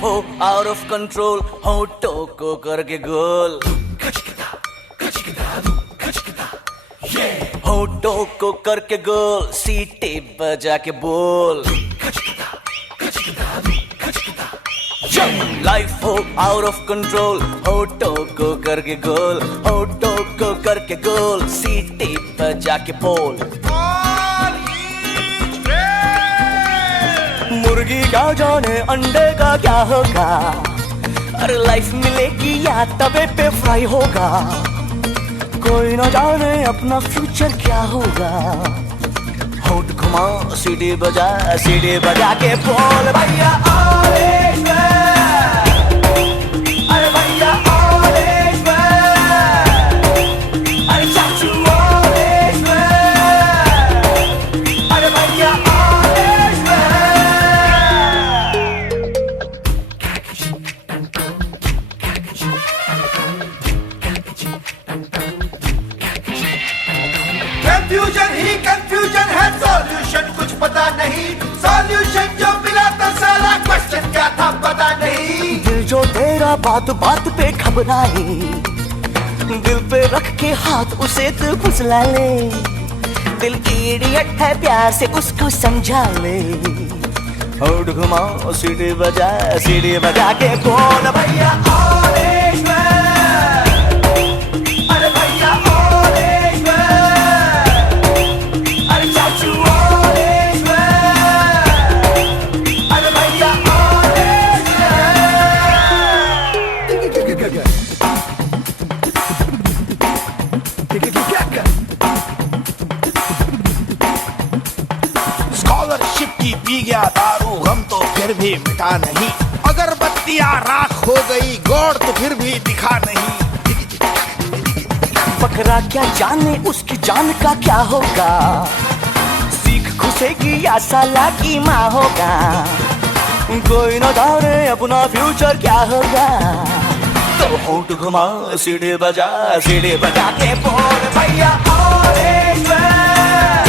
हो out of control, होठों को करके गोल, होठों को करके गोल, सीटी बजा के बोल। लाइफ हो आउट ऑफ कंट्रोल, होठों को करके गोल, होठों को करके गोल, सीटी बजा के बोल। मुर्गी क्या जाने अंडे का क्या होगा, अरे लाइफ मिलेगी या तवे पे फ्राई होगा। कोई ना जाने अपना फ्यूचर क्या होगा। होठ घुमा सीढ़ी बजा के बोल भैया ऑरेंज मैन, अरे भैया ऑरेंज मैन, अरे चाचू ऑरेंज मैन, अरे भैया ऑरेंज मैन। कंफ्यूजन ही कंफ्यूजन है, सॉल्यूशन कुछ पता नहीं। सॉल्यूशन जो मिला तो सारा क्वेश्चन क्या था पता नहीं। दिल जो तेरा बात बात पे घबराए, दिल पे रख के हाथ उसे तू फुसला ले। दिल इडियट है प्यार से उसको समझा ले। होठ घुमा सीढ़ी बजा के बोल भैया ऑरेंज मैन, अरे भैया ऑरेंज मैन, अरे चाचू ऑरेंज मैन, अरे भैया ऑरेंज स्कॉलरशिप की पी गया दारू, गम तो फिर भी मिटा नहीं। अगरबत्तियां राख हो गई, गौर तो फिर भी दिखा नहीं। बकरा क्या जाने उसकी जान का क्या होगा। सीख घुसेगी या साला की माँ होगा। कोई न जाने अपना फ्यूचर क्या होगा। तो होठ घुमा सीढ़ी बजा के बोल भैया ऑरेंज मैन,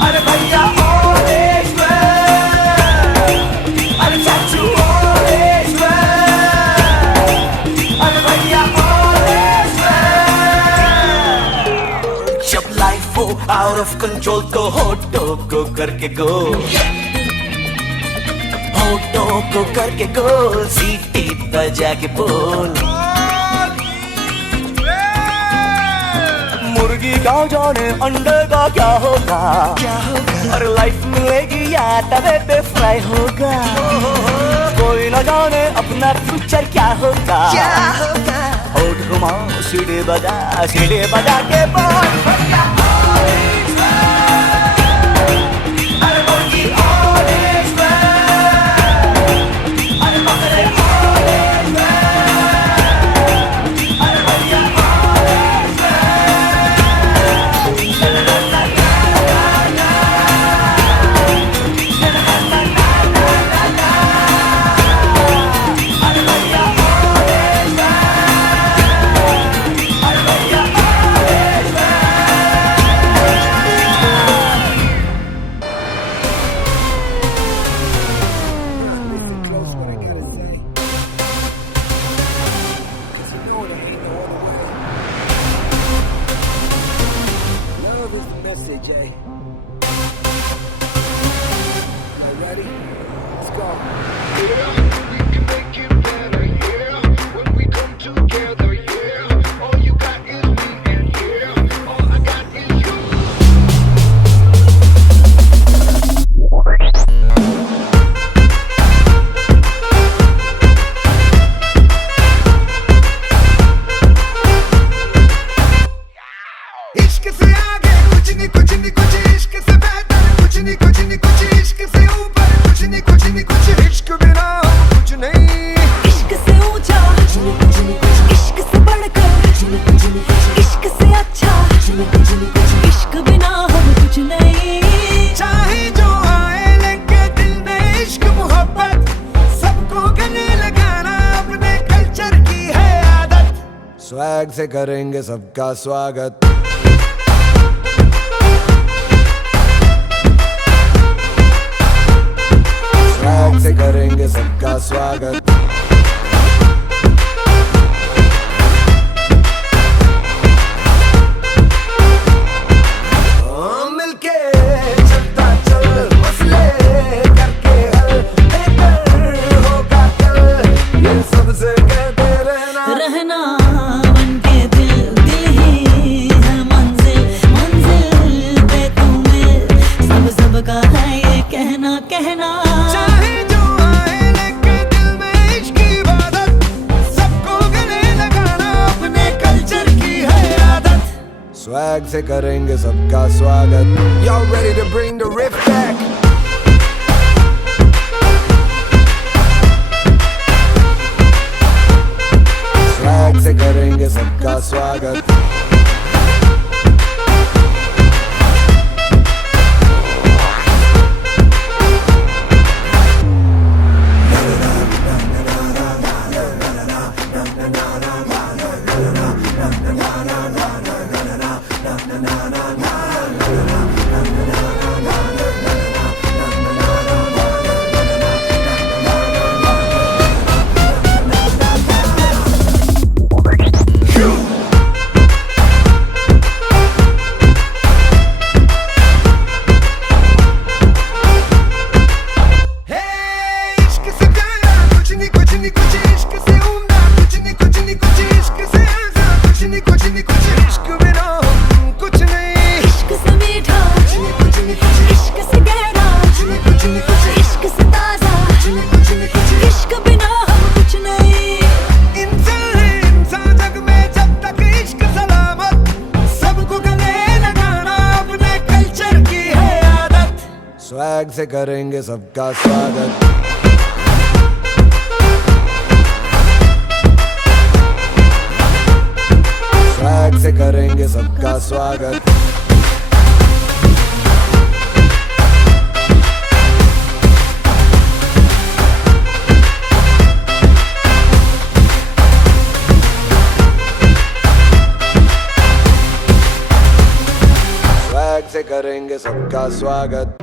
अरे भैया ऑरेंज मैन, अरे चाचू ऑरेंज मैन, अरे भैया ऑरेंज मैन। जब लाइफ हो आउट ऑफ कंट्रोल तो होठों को करके गोल, होठों को करके गोल, सीटी बजा के बोल। मुर्गी क्या जाने अंडे का क्या होगा, और लाइफ मिलेगी या तवे पे फ्राई होगा। कोई न जाने अपना फ्यूचर क्या होगा। होठ घुमा सीढ़ी बजा के बोल भैया ऑरेंज मैन, अरे मुर्गी ऑरेंज मैन, अरे बकरे ऑरेंज मैन, अरे भैया ऑरेंज मैन। नहीं कुछ नहीं कुछ इश्क से ऊपर कुछ नहीं कुछ नहीं कुछ इश्क बिना हम कुछ नहीं इश्क से ऊंचा इश्क से बढ़कर इश्क से अच्छा इश्क बिना हम कुछ नहीं चाहे जो आए लेके दिल में इश्क मोहब्बत सबको गले लगाना अपने कल्चर की है आदत स्वैग से करेंगे सबका स्वागत स्वैग से करेंगे सबका स्वागत मिलके चलता चल मसले करके हल बेहतर होगा कल ये सबसे कहते रहना बनके दिल ही है मंजिल पे तुम्हें सब का है ये कहना चाहे जो आए लेके दिल में इश्क की इबादत सबको गले लगाना अपने कल्चर की है आदत स्वैग से करेंगे सबका स्वागत Y'all ready to bring the riff back? Swag से करेंगे सबका स्वागत इश्क से प्यारा कुछ नहीं कुछ इश्क से उम्दा कुछ नहीं कुछ इश्क से आजा कुछ नहीं कुछ इश्क बिना हम कुछ नहीं इश्क से मीठा कुछ नहीं कुछ इश्क से गहरा कुछ नहीं इश्क से ताजा कुछ इश्क बिना हम कुछ नहीं इंसान है इंसान जग में जब तक इश्क सलामत सबको गले लगाना अपने कल्चर की है आदत स्वैग से करेंगे सबका स्वागत स्वैग से करेंगे सबका स्वागत स्वैग से करेंगे सबका स्वागत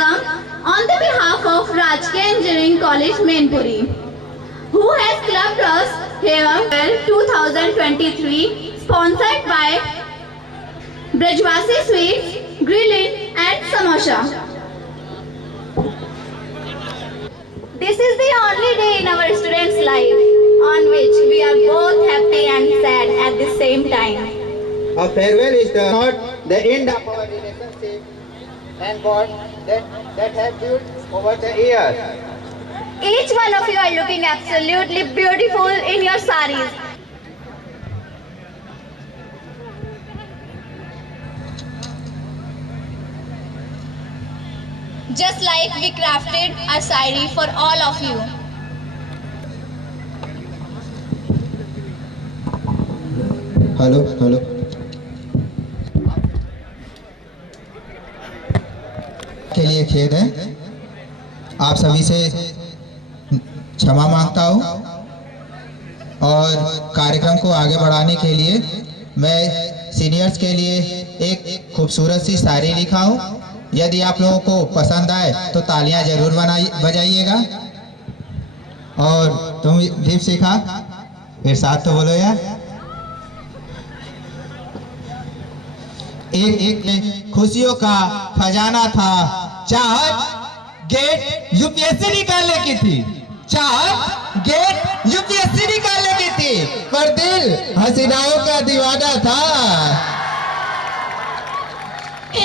On the behalf of Rajkot Engineering College, Mainpuri, who has clubbed us here in 2023, sponsored by Brajwasi Sweets, Grilling and Samosa. This is the only day in our students' life on which we are both happy and sad at the same time. A farewell is not the end of our relationship and bond that have built over the years. Each one of you are looking absolutely beautiful in your saris. Just like we crafted a sari for all of you. Hello के लिए खेद है, आप सभी से क्षमा मांगता हूँ और कार्यक्रम को आगे बढ़ाने के लिए मैं सीनियर्स के लिए एक खूबसूरत सी शायरी लिखा हूँ। यदि आप लोगों को पसंद आए तो तालियां जरूर बजाइएगा। और तुम दीप सीखा फिर साथ तो बोलो यार। एक खुशियों का खजाना था, चाहत गेट यूपीएससी निकालने की थी, चाहत गेट यूपीएससी निकालने की थी, पर दिल हसीनाओं का दीवाना था।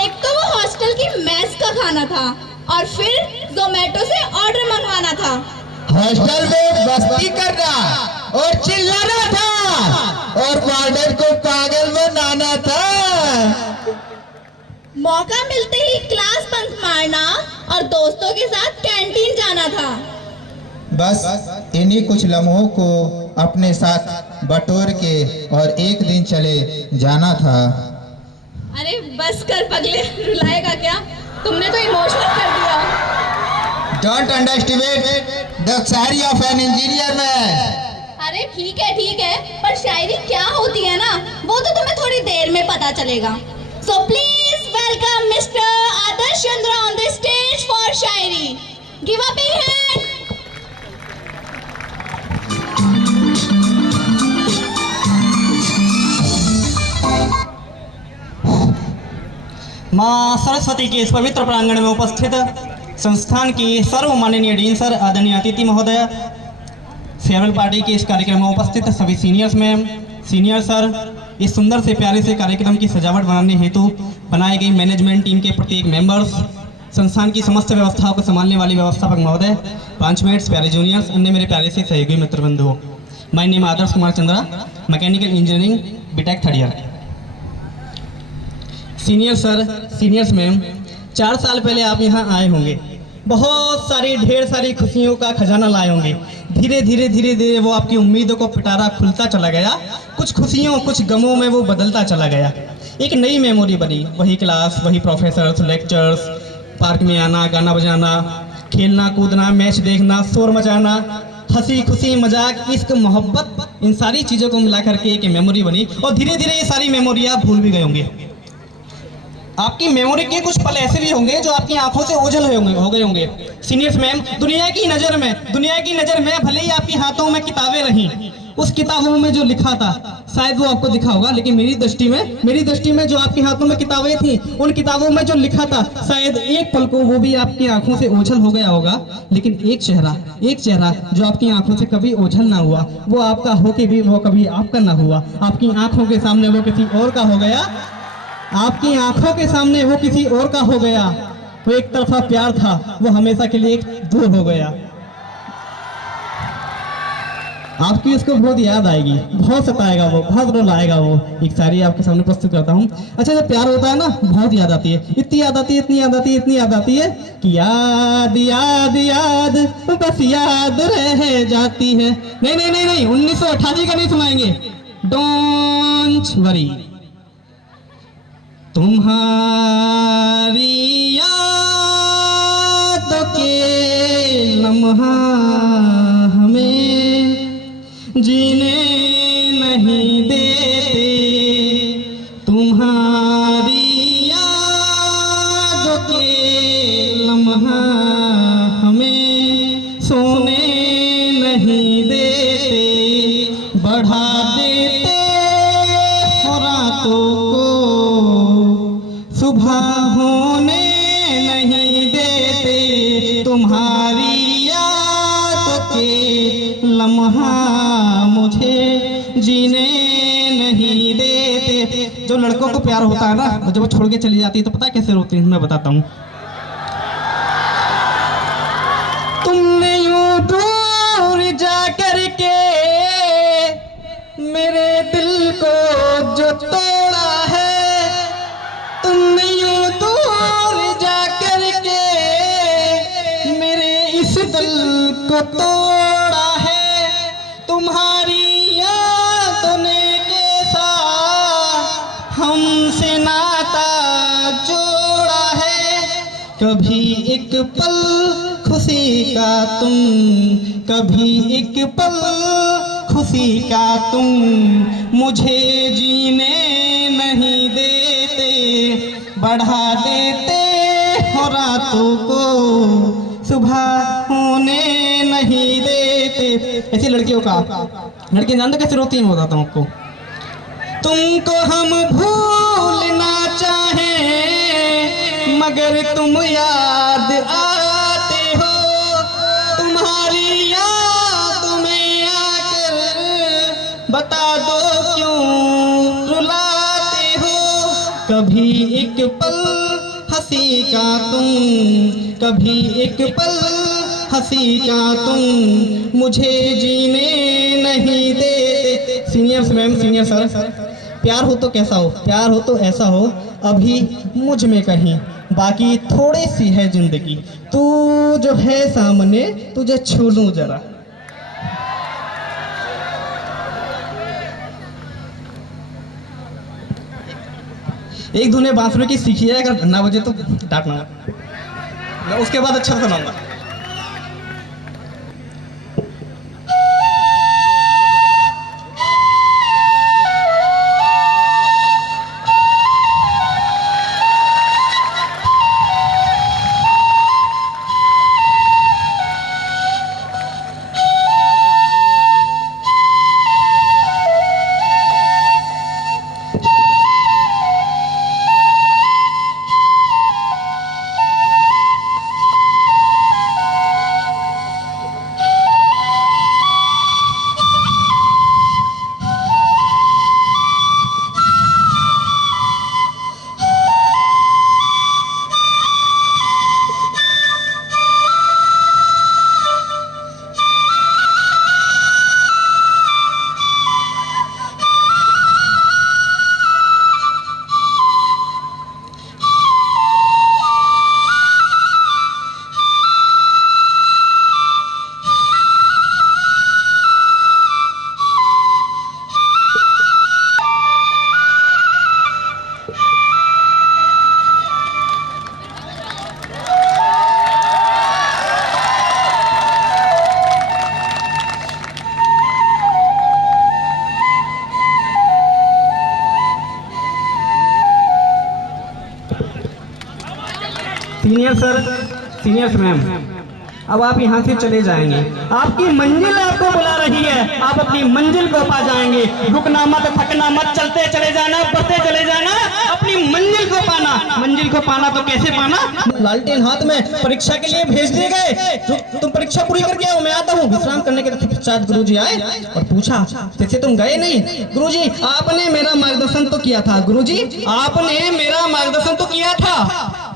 एक तो वो हॉस्टल की मेस का खाना था और फिर जोमेटो से ऑर्डर मंगवाना था। हॉस्टल में मस्ती करना और चिल्लाना था और वार्डन को पागल बनाना था। मौका मिलते ही क्लास बंक मारना और दोस्तों के साथ कैंटीन जाना था। बस इन्हीं कुछ लम्हों को अपने साथ बटोर के और एक दिन चले जाना था। अरे बस कर पगले, रुलाएगा क्या? तुमने तो इमोशनल कर दिया। Don't underestimate the Shayari of an engineer man. अरे ठीक है, पर शायरी क्या होती है ना, वो तो तुम्हें थोड़ी देर में पता चलेगा। So please welcome Mr. Adarsh Chandra on the stage for Shayari. Give a big hand. माँ सरस्वती के इस पवित्र प्रांगण में उपस्थित संस्थान की सर्वमाननीय डीन सर, आदरणीय अतिथि महोदय, फेयरवेल पार्टी के इस कार्यक्रम में उपस्थित सभी सीनियर्स मैम, सीनियर सर, इस सुंदर से प्यारे से कार्यक्रम की सजावट बनाने हेतु बनाई गई मैनेजमेंट टीम के प्रत्येक मेंबर्स, संस्थान की समस्त व्यवस्थाओं को संभालने वाली व्यवस्थापक महोदय, पांचमेट्स, प्यारे जूनियर्स, अन्य मेरे प्यारे से सहयोगी मित्र बंधुओं। My name Adarsh Kumar Chandra, mechanical engineering, BTech third year. Senior sir, seniors ma'am, 4 साल पहले आप यहाँ आए होंगे, बहुत सारी ढेर सारी खुशियों का खजाना लाए होंगे। धीरे धीरे वो आपकी उम्मीदों को पिटारा खुलता चला गया, कुछ खुशियों कुछ गमों में वो बदलता चला गया। एक नई मेमोरी बनी, वही क्लास, वही प्रोफेसर्स, लेक्चर्स, पार्क में आना, गाना बजाना, खेलना कूदना, मैच देखना, शोर मचाना, हंसी खुशी मजाक, इश्क मोहब्बत, इन सारी चीज़ों को मिला करके एक मेमोरी बनी। और धीरे धीरे ये सारी मेमोरी आप भूल भी गए होंगे। आपकी मेमोरी के कुछ पल ऐसे भी होंगे जो आपकी आंखों से ओझल हो गए होंगे। सीनियर्स मैम, दुनिया की नज़र में भले ही आपके हाथों में किताबें रहीं, उस किताबों में जो लिखा था शायद वो आपको दिखा होगा, लेकिन मेरी दृष्टि में जो आपके हाथों में किताबें थी, उन किताबों में जो लिखा था शायद एक पल को वो भी आपकी आंखों से ओझल हो गया होगा। लेकिन एक चेहरा जो आपकी आंखों से कभी ओझल ना हुआ, वो आपका हो के भी वो कभी आपका ना हुआ। आपकी आंखों के सामने वो किसी और का हो गया, आपकी आंखों के सामने वो किसी और का हो गया। वो एक तरफा प्यार था, वो हमेशा के लिए दूर हो गया। आपकी उसको बहुत याद आएगी, बहुत सताएगा वो, बहुत रुलाएगा वो। एक शायरी आपके सामने प्रस्तुत करता हूँ। अच्छा, जब प्यार होता है ना, बहुत याद आती है, इतनी याद आती है कि याद बस याद रह जाती है। नहीं 1988 का नहीं सुनाएंगे। डोंट वरी, तुम्हारी याद के लम्हा हमें जीने नहीं देते, तुम्हारी याद के लम्हा लम्हा हमें सोने नहीं देते, बढ़ा देते हो रातों को, सुबह होने नहीं देते, तुम्हारी याद के लम्हा मुझे जीने नहीं देते। जो लड़कों को प्यार होता है ना, जब वो छोड़ के चली जाती है तो पता है कैसे रोती है, मैं बताता हूँ। तुमने यूं दूर जा करके मेरे दिल को जो तोड़ा है, तुमने यूं दूर जा करके मेरे इस दिल को तोड़ा है, तुम्हारी यादों ने कैसा हमसे नाता जोड़ा है। कभी एक पल खुशी का तुम, कभी एक पल खुशी का तुम मुझे जीने नहीं देते, बढ़ा देते हो रातों को, सुबह होने नहीं देते। ऐसी लड़कियों का, लड़की जानते कैसे रोती हैं, मैं बताता हूँ आपको। तुमको हम भूलना चाहें मगर तुम याद आते हो, तुम्हारी याद में आकर बता दो क्यों रुलाते हो। कभी एक पल हंसी का तुम, कभी एक पल हंसी का तुम मुझे जीने नहीं देते। सीनियर्स मैम, सीनियर सर, प्यार हो तो कैसा हो, प्यार हो तो ऐसा हो अभी मुझ में कहीं, बाकी थोड़ी सी है जिंदगी, तू जो है सामने तुझे छू लूं जरा। एक धुने बांसुरी की सीखी है, अगर ना बजे तो डांटना, मैं उसके बाद अच्छा सुनाऊंगा। सीनियर सर, सीनियर्स मैम, अब आप यहाँ से चले जाएंगे, आपकी मंजिल आपको बुला रही है, आप अपनी मंजिल को पा जाएंगे। रुकना मत, थकना मत, चलते चले जाना, बढ़ते चले जाना, अपनी मंजिल को पाना। मंजिल को पाना तो कैसे पाना? लालटेन हाथ में परीक्षा के लिए भेज दिए गए, तुम परीक्षा पूरी करके आओ, मैं आता हूँ। विश्राम करने के पश्चात गुरुजी आए और पूछा, जैसे तुम गए नहीं? गुरुजी आपने मेरा मार्गदर्शन तो किया था, गुरुजी आपने मेरा मार्गदर्शन तो किया था,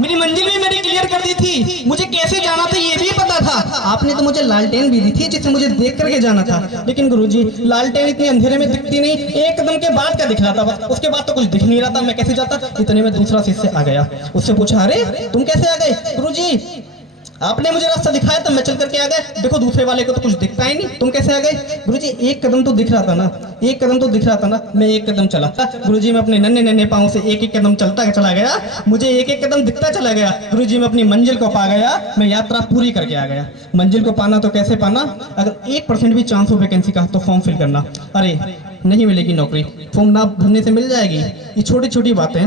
मेरी मंजिल भी मेरी क्लियर कर दी थी, मुझे कैसे जाना था ये भी पता था, आपने तो मुझे लालटेन भी दी थी जिससे मुझे देख करके जाना था। लेकिन गुरुजी लालटेन इतनी अंधेरे में दिखती नहीं, एक कदम के बाद का दिख रहा था, बस उसके बाद तो कुछ दिख नहीं रहा था, मैं कैसे जाता? इतने में दूसरा शिष्य आ गया, उससे पूछा, अरे तुम कैसे आ गए? गुरुजी आपने मुझे रास्ता दिखाया तब मैं चल करके आ गया, देखो दूसरे वाले को तो कुछ दिखता ही नहीं, तुम कैसे आ गए? गुरुजी एक कदम तो दिख रहा था ना, एक कदम तो दिख रहा था ना, मैं एक कदम चला। गुरुजी मैं अपने नन्हे नन्हे पाँव से एक एक कदम चलता चला गया, मुझे एक एक कदम दिखता चला गया। गुरुजी मैं अपनी मंजिल को पा गया, मैं यात्रा पूरी करके आ गया। मंजिल को पाना तो कैसे पाना? अगर 1% भी चांस हो वैकेंसी का तो फॉर्म फिल करना। अरे नहीं मिलेगी नौकरी, फॉर्म ना भरने से मिल जाएगी। ये छोटी छोटी बातें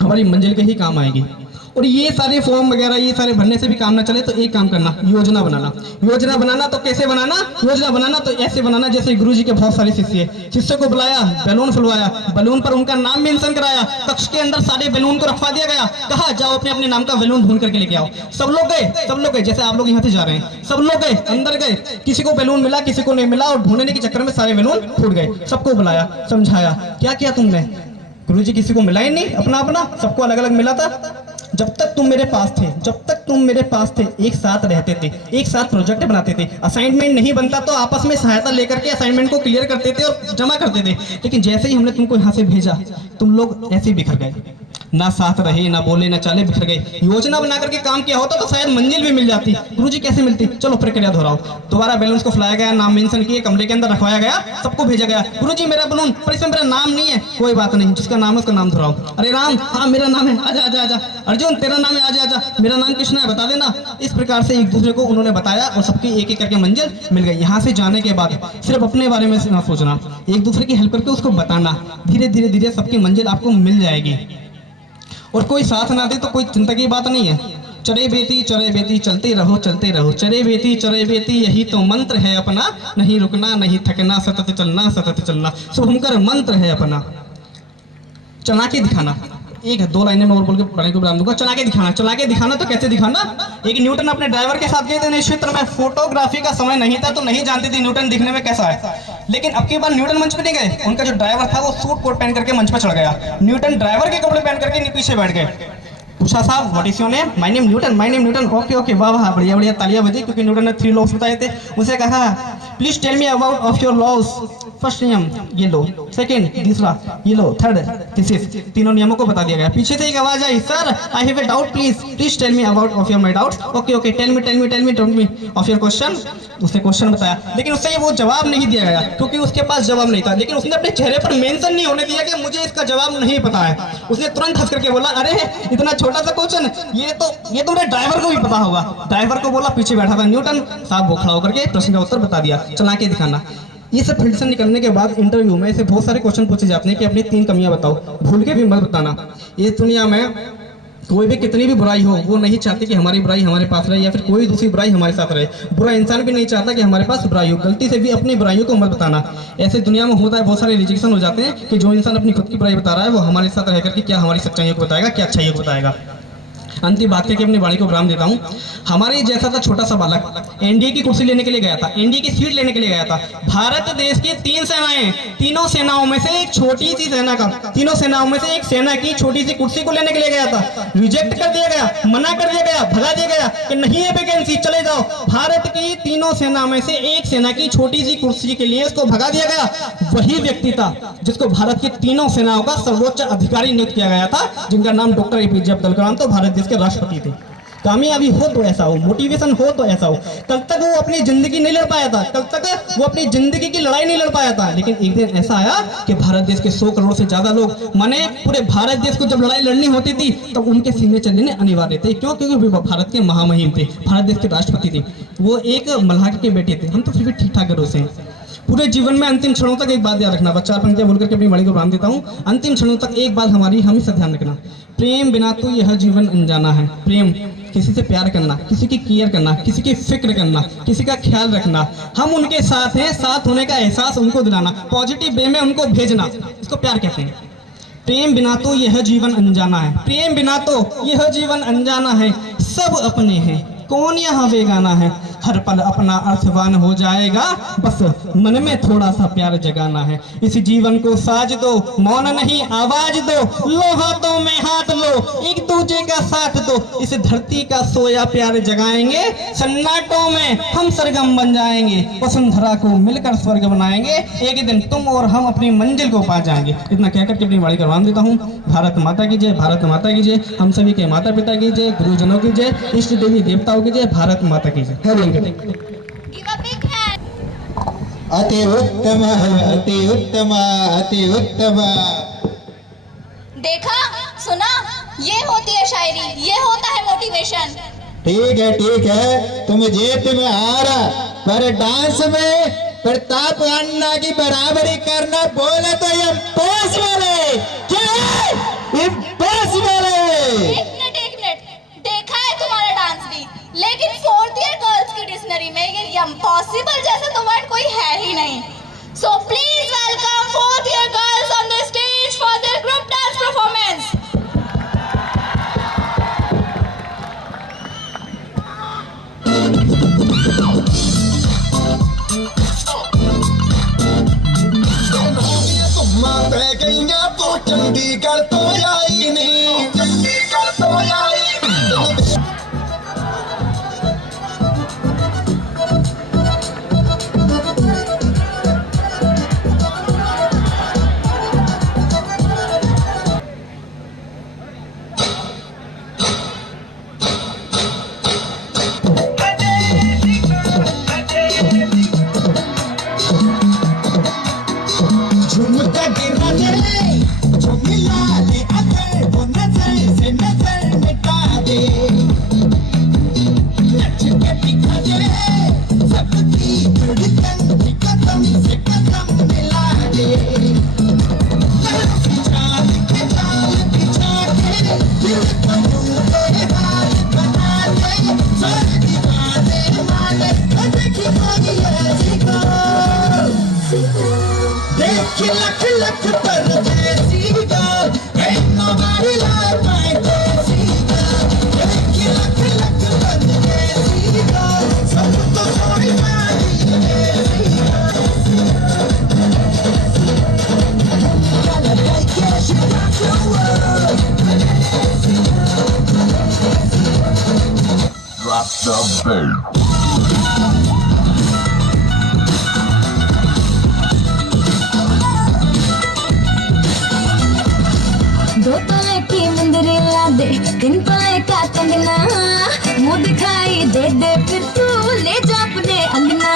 हमारी मंजिल के ही काम आएगी। और ये सारे फॉर्म वगैरह ये सारे भरने से भी काम ना चले तो एक काम करना, योजना बनाना। योजना बनाना तो कैसे बनाना? योजना बनाना तो ऐसे बनाना जैसे गुरुजी के बहुत सारे शिष्य को बुलाया, बैलून फुलवाया, बैलून पर उनका नाम मेंशन कराया, कक्ष के अंदर सारे बैलून को रखवा दिया गया, कहा जाओ अपने अपने नाम का बैलून ढूंढ करके लेके आओ। सब लोग गए, जैसे आप लोग यहाँ से जा रहे हैं, सब लोग गए, अंदर गए, किसी को बैलून मिला किसी को नहीं मिला, और ढूंढने के चक्कर में सारे बैलून फूट गए। सबको बुलाया, समझाया, क्या किया तुमने? गुरुजी किसी को मिला ही नहीं, अपना अपना सबको अलग अलग मिला था। जब तक तुम मेरे पास थे, एक साथ रहते थे, एक साथ प्रोजेक्ट बनाते थे, असाइनमेंट नहीं बनता तो आपस में सहायता लेकर के असाइनमेंट को क्लियर करते थे और जमा करते थे। लेकिन जैसे ही हमने तुमको यहाँ से भेजा, तुम लोग ऐसे ही बिखर गए, ना साथ रहे, ना बोले, ना चाले, बिखर गए। योजना बना करके काम किया होता तो शायद मंजिल भी मिल जाती। गुरुजी कैसे मिलती? चलो प्रक्रिया दोहराओ। दोबारा बैलून्स को फुलाया गया, नाम मेंशन किए, कमरे के अंदर रखवाया गया, सबको भेजा गया। गुरुजी मेरा बैलून, पर इसमें मेरा नाम नहीं है। कोई बात नहीं, जिसका नाम है उसका नाम दोहराओ। अरे राम, हाँ मेरा नाम है, आजा आजा आजा। अर्जुन तेरा नाम है, आजा आजा। मेरा नाम कृष्ण है, बता देना। इस प्रकार से एक दूसरे को उन्होंने बताया और सबकी एक एक करके मंजिल मिल गई। यहाँ से जाने के बाद सिर्फ अपने बारे में ना सोचना, एक दूसरे की हेल्प करके उसको बताना। धीरे धीरे धीरे सबकी मंजिल आपको मिल जाएगी। और कोई साथ ना दे तो कोई चिंता की बात नहीं है। चरे बेटी चलते रहो, चरे बेटी यही तो मंत्र है अपना, नहीं रुकना नहीं थकना, सतत चलना शुभंकर मंत्र है अपना। चला के दिखाना, एक 2 लाइनें मैं और बोल के पढ़ने को बता दूंगा। चला के दिखाना तो कैसे दिखाना? एक न्यूटन अपने ड्राइवर के साथ गए थे इस क्षेत्र में, फोटोग्राफी का समय नहीं था तो नहीं जानते थे न्यूटन दिखने में कैसा है। लेकिन अब की बार न्यूटन मंच पे नहीं गए, उनका जो ड्राइवर था वो सूट कोट पहन करके मंच पर चढ़ गया। न्यूटन ड्राइवर के कपड़े पहन करके पीछे बैठ गए। पूछा साहब what is your name? My name Newton. Okay वाह वाह, बढ़िया बढ़िया, तालियां बजी, क्योंकि न्यूटन ने 3 लॉस बताए थे। उसे कहा please tell me about of your loss. First नियम ये लो, सेकंड दूसरा ये लो, थर्ड थीसिस। तीनों नियमों को बता दिया गया। पीछे से एक आवाज आई, sir I have a doubt, please tell me about of your my doubts. Okay tell me of your question. उसने क्वेश्चन बताया, लेकिन उससे वो जवाब नहीं दिया गया क्योंकि उसके पास जवाब नहीं था। लेकिन उसने अपने चेहरे पर मेंशन नहीं होने दिया कि मुझे इसका जवाब नहीं पता है। उसने तुरंत हंस करके बोला, अरे इतना छोटा सा क्वेश्चन, ये तो मेरे ड्राइवर को भी पता होगा। ड्राइवर को बोला, पीछे बैठा था न्यूटन साहब, वो खड़ा होकर के प्रश्न का उत्तर बता दिया। चला के दिखाना। ये सब फील्ड से निकलने के बाद इंटरव्यू में ऐसे बहुत सारे क्वेश्चन पूछे जाते हैं कि अपनी 3 कमियां बताओ, भूल के भी मत बताना। ये दुनिया में कोई भी कितनी भी बुराई हो, वो नहीं चाहते कि हमारी बुराई हमारे पास रहे या फिर कोई दूसरी बुराई हमारे साथ रहे। बुरा इंसान भी नहीं चाहता कि हमारे पास बुराई हो। गलती से भी अपनी बुराइयों को मत बताना। ऐसे दुनिया में होता है, बहुत सारे रिजेक्शन हो जाते हैं कि जो इंसान अपनी खुद की बुराई बता रहा है वो हमारे साथ रह करके क्या हमारी सच्चाइयों को बताएगा, क्या अच्छाइयों को बताएगा। अंतिम बात करके अपनी वाणी को विराम देता हूँ। हमारे जैसा था छोटा सा बालक एनडीए की कुर्सी लेने के लिए गया था, एनडीए की सीट लेने के लिए गया था। भारत देश की 3 सेनाएं, तीनों सेनाओं में से एक छोटी सी सेना का, तीनों सेनाओं में से एक सेना की छोटी सी कुर्सी को लेने के लिए गया था। रिजेक्ट कर दिया गया, मना कर दिया गया, भगा दिया गया कि नहीं है वैकेंसी, चले जाओ। भारत की तीनों सेना में से एक सेना की छोटी सी कुर्सी के लिए उसको भगा दिया गया। वही व्यक्ति था जिसको भारत की तीनों सेनाओं का सर्वोच्च अधिकारी नियुक्त किया गया था, जिनका नाम डॉक्टर एपीजे अब्दुल कलाम तो भारत देश के राष्ट्रपति थे। कामयाबी हो तो ऐसा हो, मोटिवेशन हो तो ऐसा हो। कल तक वो अपनी जिंदगी नहीं लड़ पाया था, कल तक वो अपनी जिंदगी की लड़ाई नहीं लड़ पाया था, लेकिन एक दिन ऐसा आया कि भारत देश के 100 करोड़ से ज्यादा लोग, माने पूरे भारत देश को जब लड़ाई लड़नी होती थी तब उनके सीने चलने अनिवार्य थे। क्यों? क्योंकि वो भारत के महामहिम थे, भारत देश के राष्ट्रपति थे। वो एक मल्हार के बेटे थे। हम तो फिर भी ठीक ठाक घरों से हैं। पूरे जीवन में अंतिम क्षणों तक एक बात याद रखना। बस 4 पंक्तियां बोलकर के अपनी वाणी को विराम देता हूँ। अंतिम क्षणों तक एक बात हमारी हमेशा ध्यान रखना, प्रेम बिना तो यह जीवन अनजाना है। प्रेम, किसी से प्यार करना, किसी की केयर करना, किसी की फिक्र करना, किसी का ख्याल रखना, हम उनके साथ हैं, साथ होने का एहसास उनको दिलाना, पॉजिटिव वे में उनको भेजना, इसको प्यार कहते हैं। प्रेम बिना तो यह जीवन अनजाना है, प्रेम बिना तो यह जीवन अनजाना है। सब अपने हैं, कौन यहाँ बेगाना है। हर पल अपना अर्थवान हो जाएगा, बस मन में थोड़ा सा प्यार जगाना है। इस जीवन को साज दो, मौन नहीं आवाज दो, लो हाथों में हाथ लो, एक दूजे का साथ दो। इस धरती का सोया प्यार जगाएंगे, सन्नाटों में हम सरगम बन जाएंगे, वसुंधरा को मिलकर स्वर्ग बनाएंगे। एक दिन तुम और हम अपनी मंजिल को पा जाएंगे। इतना कहकर के अपनी वाणी करवा देता हूँ। भारत माता की जय, भारत माता की जय, हम सभी के माता पिता की जय, गुरुजनों की जय, इष्ट देवी देवताओं की जय, भारत माता की जय। Give a big hand. अति उत्तम, अति उत्तम, अति उत्तम। देखा, सुना, ये होती है शायरी, ये होता है मोटिवेशन। ठीक है, तुम जीत में हार, पर डांस में प्रताप अन्ना की बराबरी करना बोले तो इम्पॉसिबल है। क्या है? इम्पॉसिबल है। एक मिनट, इम्पॉसिबल जैसा तो वर्ड कोई है ही नहीं. So please welcome 4th year girls on the stage for their group dance performance. Chandigarh तो आई नहीं, चंडीगढ़ तो आई नहीं. झुमका गिरा दे, झुमिला ले अगर वो नजर से नजर मिटा दे. नच के दिखा दे, सबकी धड़कन भी कदम से कदम मिला दे. चाल के बिछा के दिल को तेरे हाल बना दे. सर दीवाने माने देखी कोई ऐसी को देख लख लख परदेसी girl, ain't nobody like my Desi girl. देख लख लख परदेसी girl, सब तो थोड़ी मारी देसी girl. Gotta take care, she got your world. Drop the beat. दो तले की मुंदरी ला दे, तीन तले का कंगना, मुंह दिखाई दे दे फिर तू ले जा अपने अंगना.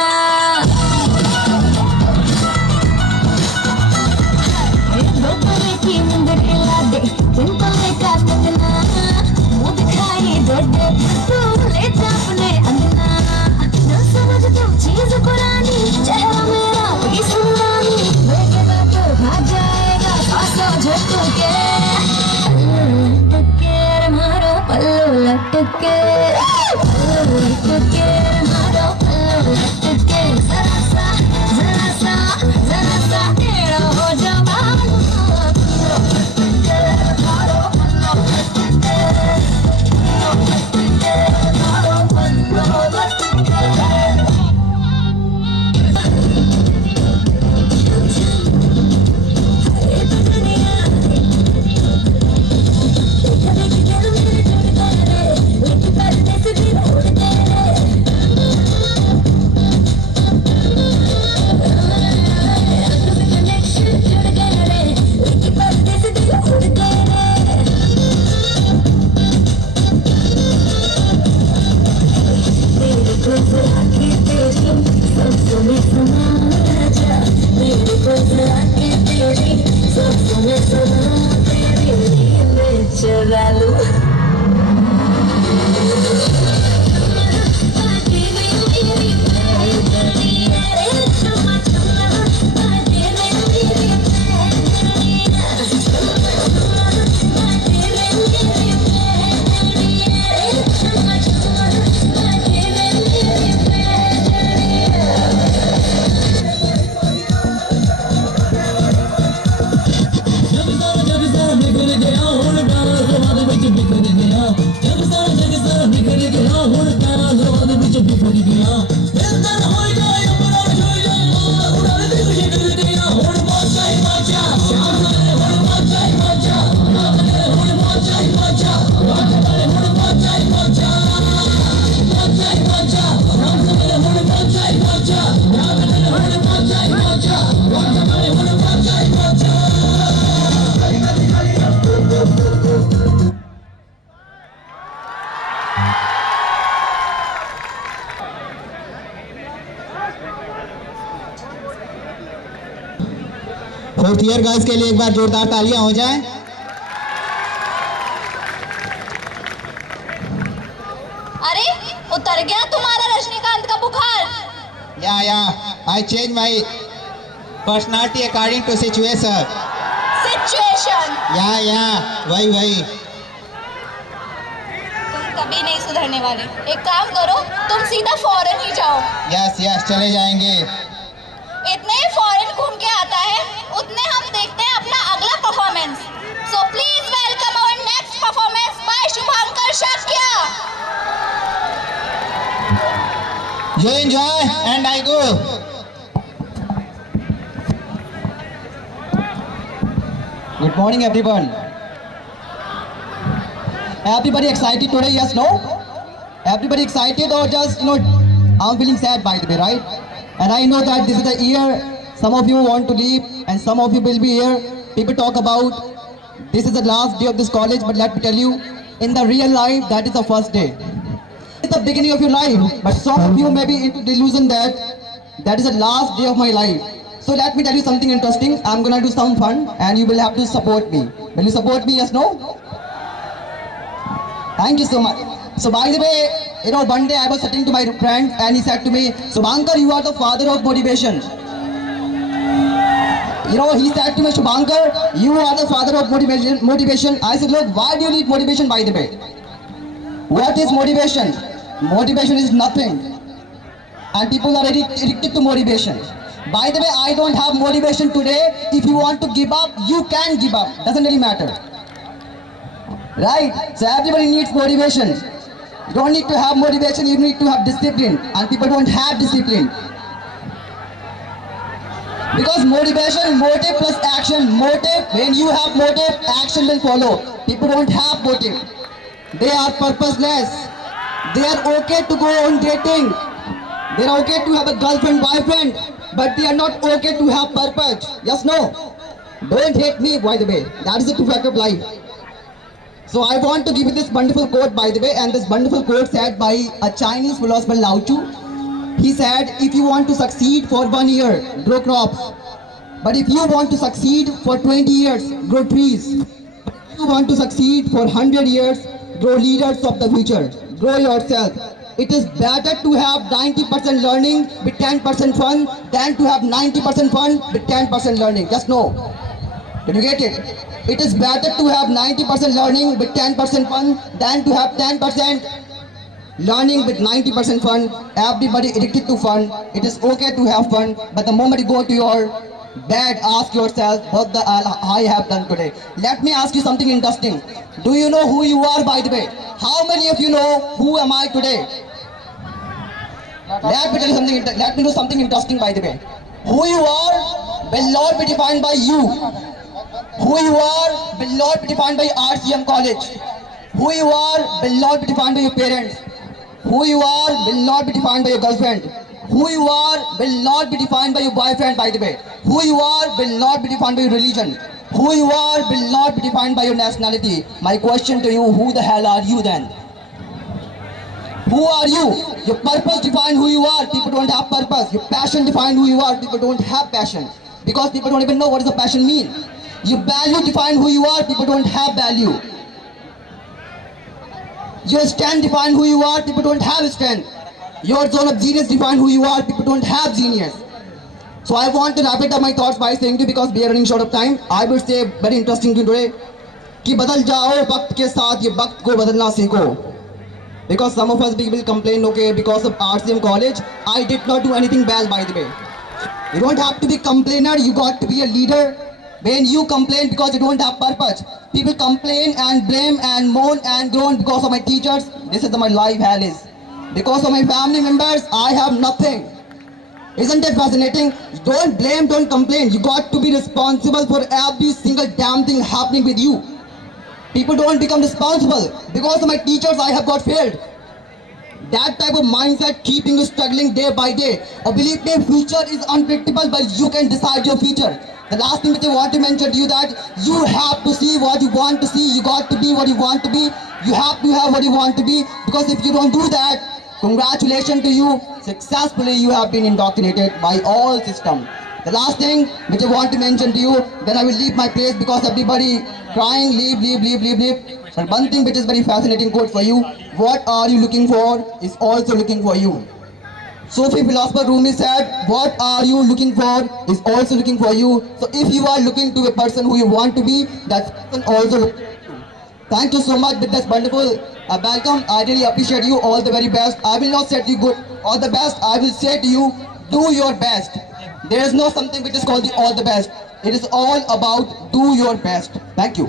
दो तले की मुंदरी ला दे, तीन तले का कंगना, मुंह दिखाई दे दे फिर तू ले जा अपने अंगना. न समझ तू चीज पुरानी, चेहरा मेरा भी सुनानी, देखेगा तो भाग जाएगा सांसों झटके. पल्लू लटके मारो पल्लू लटके. जरा सा टेढ़ा हो जा बालू. मारो पल्लू लटके, मारो पल्लू लटके. फोर्थ ईयर गर्ल्स के लिए एक बार जोरदार तालियां हो जाएं. अरे उतर गया तुम्हारा रजनीकांत का बुखार. Yeah, I change my personality according to situation. Situation. Yeah, वही. तुम कभी नहीं सुधर रहने वाले। एक काम करो, तुम सीधा फॉरेन ही जाओ। यस यस, चले जाएंगे। इतने ही फॉरेन घूम के आता है, उतने हम देखते हैं अपना अगला performance. So please welcome our next performance by Shubhankar Shakya. You enjoy and I go. Good morning, everyone. Everybody excited today? Yes, no? Everybody excited or just, I'm feeling sad by the way, right? And I know that this is the year some of you want to leave and some of you will be here. People talk about this is the last day of this college, but let me tell you, in the real life, that is the first day. It's the beginning of your life, but some of you may be into delusion that that is the last day of my life. So let me tell you something interesting. I'm gonna do some fun and you will have to support me. Will you support me? Yes, no? Thank you so much. So by the way, one day I was sitting to my friend and he said to me, Subhankar, you are the father of motivation. He said to me, Subhankar, you are the father of motivation. I said, look, why do you need motivation by the way? What is motivation? Motivation is nothing. And people are addicted to motivation. By the way, I don't have motivation today. If you want to give up, you can give up. Doesn't really matter. Right? So everybody needs motivation. You don't need to have motivation, you need to have discipline. And people don't have discipline. Because motivation, motive plus action. Motive, when you have motive, action will follow. People don't have motive. They are purposeless. They are okay to go on dating. They are okay to have a girlfriend, boyfriend. But they are not okay to have purpose. Yes, no? Don't hate me, by the way. That is the true fact of life. So I want to give you this wonderful quote, by the way. And this wonderful quote said by a Chinese philosopher, Lao Tzu. He said, if you want to succeed for 1 year, grow crops. But if you want to succeed for 20 years, grow trees. If you want to succeed for 100 years, grow leaders of the future. Grow yourself. It is better to have 90% learning with 10% fun than to have 90% fun with 10% learning. Just know. Did you get it? It is better to have 90% learning with 10% fun than to have 10% learning with 90% fun. Everybody addicted to fun. It is okay to have fun, but the moment you go to your bed, ask yourself what I have done today. Let me ask you something interesting. Do you know who you are, by the way? How many of you know who am I today? Let me tell you something. Let me do something interesting, by the way. Who you are will not be defined by you. Who you are will not be defined by RCM college. Who you are will not be defined by your parents. Who you are will not be defined by your girlfriend. Who you are will not be defined by your boyfriend, by the way. Who you are will not be defined by your religion. Who you are will not be defined by your nationality. My question to you, who the hell are you then? Who are you? Your purpose defines who you are. People don't have purpose. Your passion defines who you are. People don't have passion. Because people don't even know what does a passion mean. Your value defines who you are. People don't have value. Your strength defines who you are. People don't have strength. Your zone of genius defines who you are. People don't have genius. So I want to wrap it up my thoughts by saying to you, because we are running short of time, I will say very interesting thing today कि बदल जाओ वक्त के साथ, ये वक्त को बदलना सीखो. Because some of us will complain, okay, because of RCM college, I did not do anything bad, by the way. You don't have to be a complainer, you got to be a leader. When you complain because you don't have purpose, people complain and blame and moan and groan because of my teachers. This is my life hell is. Because of my family members, I have nothing. Isn't it fascinating? Don't blame, don't complain. You got to be responsible for every single damn thing happening with you. People don't become responsible. Because of my teachers, I have got failed. That type of mindset keeping you struggling day by day. Or believe me, future is unpredictable, but you can decide your future. The last thing that I want to mention to you that you have to see what you want to see. You got to be what you want to be. You have to have what you want to be. Because if you don't do that, congratulations to you. Successfully you have been indoctrinated by all system. The last thing which I want to mention to you, then I will leave my place because everybody crying, leave. And one thing which is very fascinating quote for you, what are you looking for is also looking for you. Sufi philosopher Rumi said, what are you looking for is also looking for you. So if you are looking to a person who you want to be, that person also looking for you. Thank you so much with this wonderful Welcome. I really appreciate you. All the very best. I will not say to you good all the best. I will say to you, do your best. There is no something which is called the all the best. It is all about do your best. Thank you.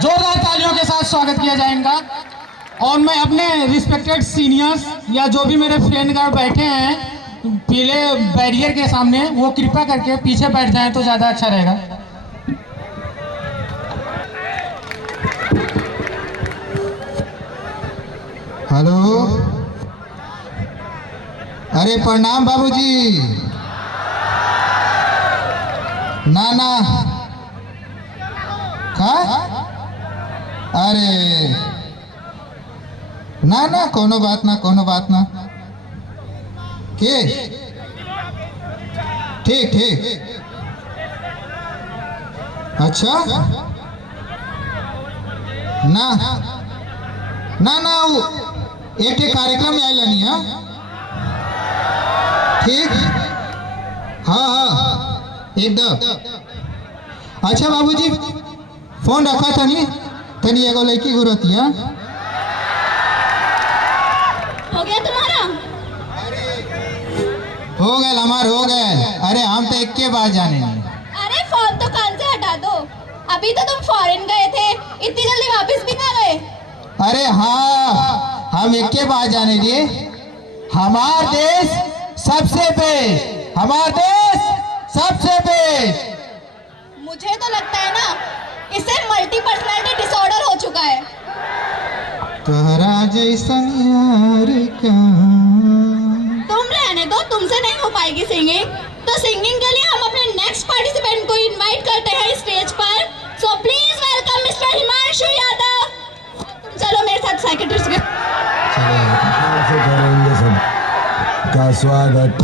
जोरदार तालियों के साथ स्वागत किया जाएगा। और मैं अपने रिस्पेक्टेड सीनियर्स या जो भी मेरे फ्रेंड गार्ड बैठे हैं पीले बैरियर के सामने, वो कृपया करके पीछे बैठ जाएं तो ज़्यादा अच्छा रहेगा। हेलो, अरे प्रणाम बाबूजी। नाना का अरे ना ना कोनो बात ना, कोनो बात ना। के ठीक ठीक, अच्छा ना ना ना वो एक कार्यक्रम में आएला नहीं। हाँ ठीक, हाँ हाँ एकदम। अच्छा बाबूजी, फोन रखा था नहीं, तनी एगो लड़की गुरती है। हो गया तुम्हारा? हो गए हमार, हो गए। अरे हम तो एक के बाद जाने नहीं। अरे फोन तो कान से हटा दो, अभी तो तुम फॉरेन गए थे, इतनी जल्दी वापस भी ना गए। अरे हाँ, हम एक के बाद जाने दिए। हमार देश सबसे बेस्ट, हमार देश सबसे बेस्ट। मुझे तो लगता है ना इसे मल्टी पर्सनैलिटी डिसऑर्डर हो चुका है। तोहरा जैसन यार का। तुम रहने दो, तुमसे नहीं हो पाएगी सिंगिंग। तो सिंगिंग के लिए हम अपने नेक्स्ट पार्टिसिपेंट को इनवाइट करते हैं स्टेज पर। सो please welcome mister Himanshu Yadav. तुम चलो मेरे साथ सेक्रेटरी के। से करेंगे सबका स्वागत।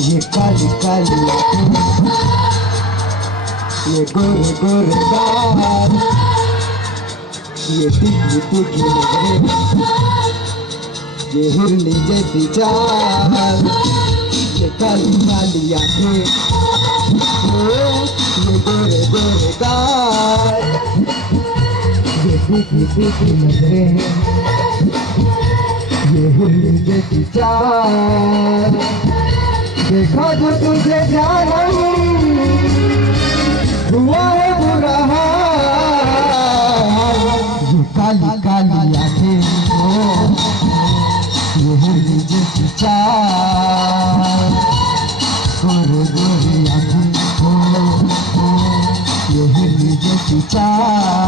ये काली काली ये गोरे गोरे बाल, ये तिखी तिखी नजरें, ये हिरनी जैसी चाल, ये काली काली आंखें, ये गोरे गोरे गाल, ये तिखी तिखी नजरें, ये हिरनी जैसी चाल। देखा जो तुझे जाना हुआ है बुरा हाल। ये काली काली आंखें, ये हिरनी जैसी चाल, गोरे गोरे आंखें, ये हिरनी जैसी चाल।